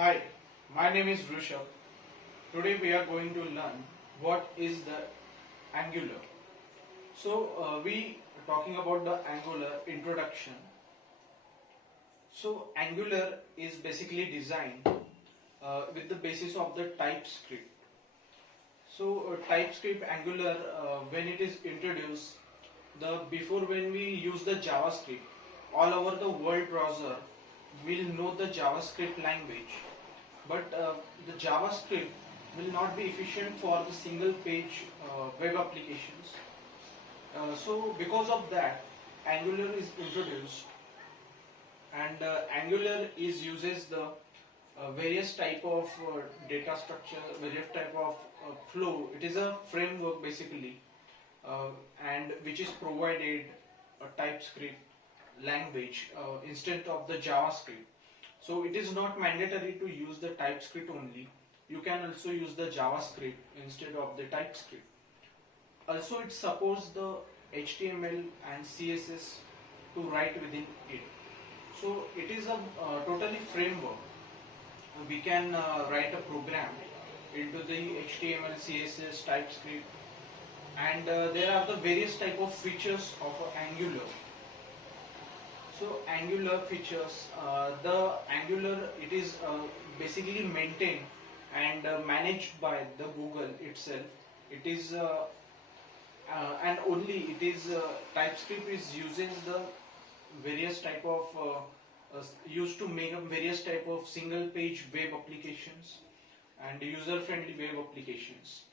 Hi, my name is Rishabh. Today we are going to learn what is the Angular. We are talking about the Angular introduction. So Angular is basically designed with the basis of the TypeScript. TypeScript Angular when it is introduced, the before when we use the JavaScript, all over the world browser will know the JavaScript language, but the JavaScript will not be efficient for the single page web applications. Because of that, Angular is introduced, and Angular is uses the various type of data structure, various type of flow. It is a framework basically, and which is provided a TypeScript language instead of the JavaScript. So it is not mandatory to use the TypeScript only. You can also use the JavaScript instead of the TypeScript. Also, it supports the HTML and CSS to write within it. So it is a totally framework. We can write a program into the HTML, CSS, TypeScript, and there are the various type of features of Angular. So Angular features, the Angular it is basically maintained and managed by the Google itself. It is and only it is TypeScript is uses the various type of used to make up various type of single page web applications and user friendly web applications.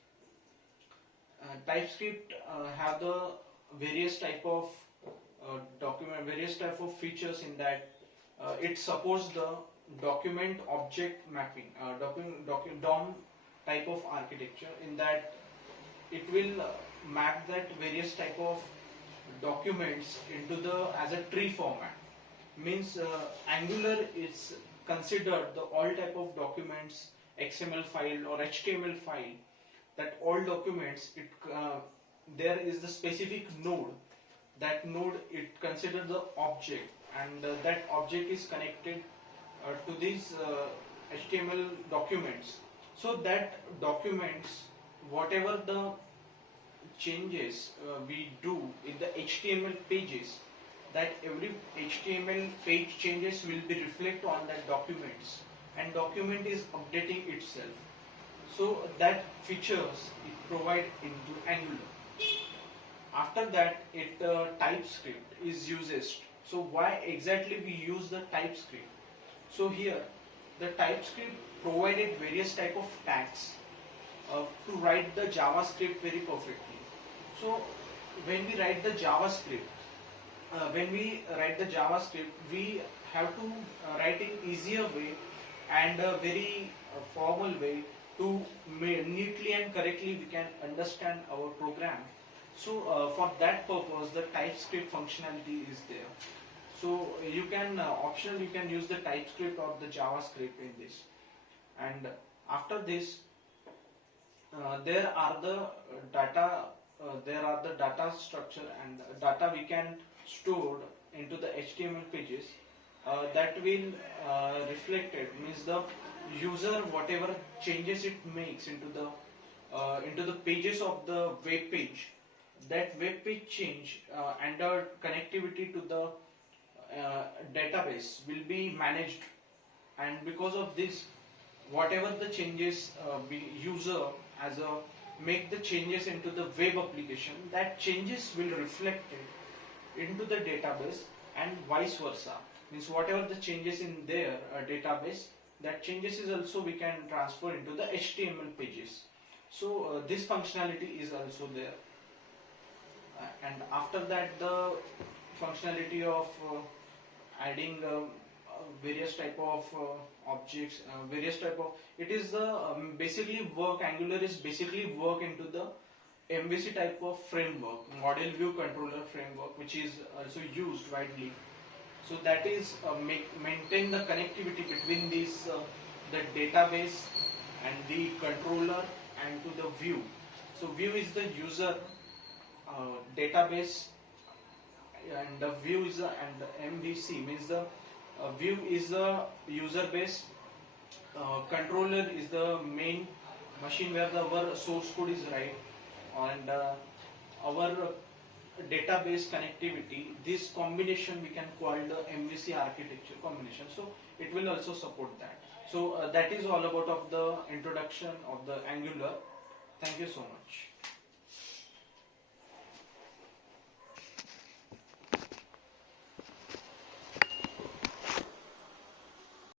TypeScript have the various type of various type of features in that it supports the document object mapping, DOM type of architecture. In that, it will map that various type of documents into the as a tree format. Means Angular is considered the all type of documents, XML file or HTML file, that all documents it there is the specific node. That node it considers the object, and that object is connected to these HTML documents. So that documents, whatever the changes we do in the HTML pages, that every HTML page changes will be reflect on that documents, and document is updating itself. So that features it provide into Angular. After that, it TypeScript is used. So why exactly we use the TypeScript? So here, the TypeScript provided various type of tags to write the JavaScript very perfectly. So when we write the JavaScript, we have to write in easier way and a very formal way to neatly and correctly we can understand our program. So for that purpose, the TypeScript functionality is there. So you can optional you can use the TypeScript or the JavaScript in this. And after this, there are the data structure and data we can store into the HTML pages that will reflected means the user whatever changes it makes into the pages of the web page, that web page change and the connectivity to the database will be managed. And because of this, whatever the changes user as a make the changes into the web application, that changes will reflect it into the database, and vice versa. Means whatever the changes in their database, that changes is also we can transfer into the HTML pages. So this functionality is also there. And after that, the functionality of adding various type of objects, various type of it is the basically work. Angular is basically work into the MVC type of framework, model view controller framework, which is also used widely. So that is maintain the connectivity between this the database and the controller and to the view. So view is the user database, and the view is and the MVC means the view is the user base, controller is the main machine where our source code is right, and our database connectivity, this combination we can call the MVC architecture combination, so it will also support that. So that is all about of the introduction of the Angular. Thank you so much.